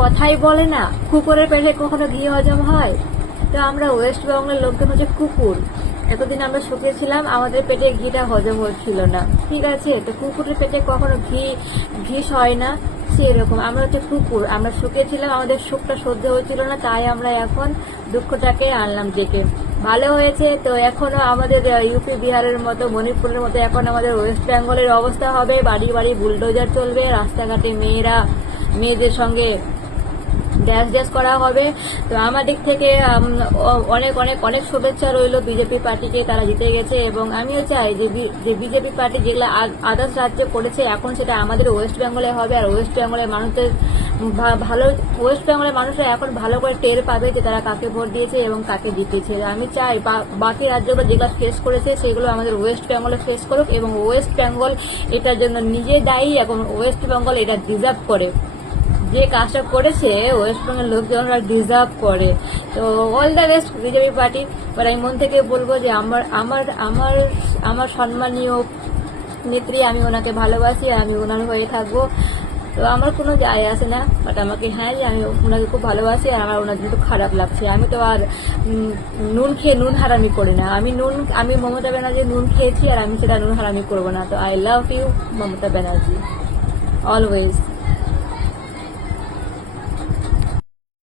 কথাই বলে না, কুকুরের পেটে কখনো ঘি হজম হয়? তো আমরা ওয়েস্ট বেঙ্গলের লোকজন হচ্ছে কুকুর। এতদিন আমরা শুকিয়েছিলাম, আমাদের পেটে ঘিটা হজম হচ্ছিল না, ঠিক আছে? তো কুকুরের পেটে কখনো ঘি হয় না, সেরকম আমরা হচ্ছে কুকুর। আমরা শুকিয়েছিলাম, আমাদের সুখটা সহ্য হচ্ছিল না, তাই আমরা এখন দুঃখটাকে আনলাম ডেকে। ভালো হয়েছে। তো এখনো আমাদের ইউপি বিহারের মতো, মণিপুরের মতো এখন আমাদের ওয়েস্ট বেঙ্গলের অবস্থা হবে। বাড়ি বাড়ি বুলডোজার চলবে, রাস্তাঘাটে মেয়েদের সঙ্গে ড্যাশ করা হবে। তো আমার দিক থেকে অনেক অনেক অনেক শুভেচ্ছা রইল বিজেপি পার্টিকে, তারা জিতে গেছে। এবং আমিও চাই যে বিজেপি পার্টি যেগুলো আদার্স রাজ্যে করেছে, এখন সেটা আমাদের ওয়েস্ট বেঙ্গলে হবে। আর ওয়েস্ট বেঙ্গলের মানুষদের ভালো, ওয়েস্ট বেঙ্গলের মানুষরা এখন ভালো করে টের পাবে যে তারা কাকে ভোট দিয়েছে এবং কাকে জিতেছে। আমি চাই বাকি রাজ্যগুলো যেগুলো ফেস করেছে সেগুলো আমাদের ওয়েস্ট বেঙ্গলে ফেস করুক, এবং ওয়েস্ট বেঙ্গল এটার জন্য নিজে দায়ী, এবং ওয়েস্ট বেঙ্গল এটা ডিজার্ভ করে। যে কাজটা করেছে ওয়েস্ট বেঙ্গল লোকজনরা ডিজার্ভ করে। তো all the best BJP party. But আমি মন থেকে বলবো যে আমার আমার আমার আমার সম্মানীয় নেত্রী, আমি ওনাকে ভালোবাসি আর আমি ওনার হয়ে থাকবো। তো আমার কোনো যায় আসে না, বাট আমাকে হ্যাঁ যে আমি ওনাকে খুব ভালোবাসি আর আমার ওনার কিন্তু খারাপ লাগছে। আমি তো আর নুন খেয়ে নুন হারামি করি না। আমি মমতা ব্যানার্জি নুন খেয়েছি আর আমি সেটা নুন হারামি করবো না। তো I love you Mamata Banerjee always.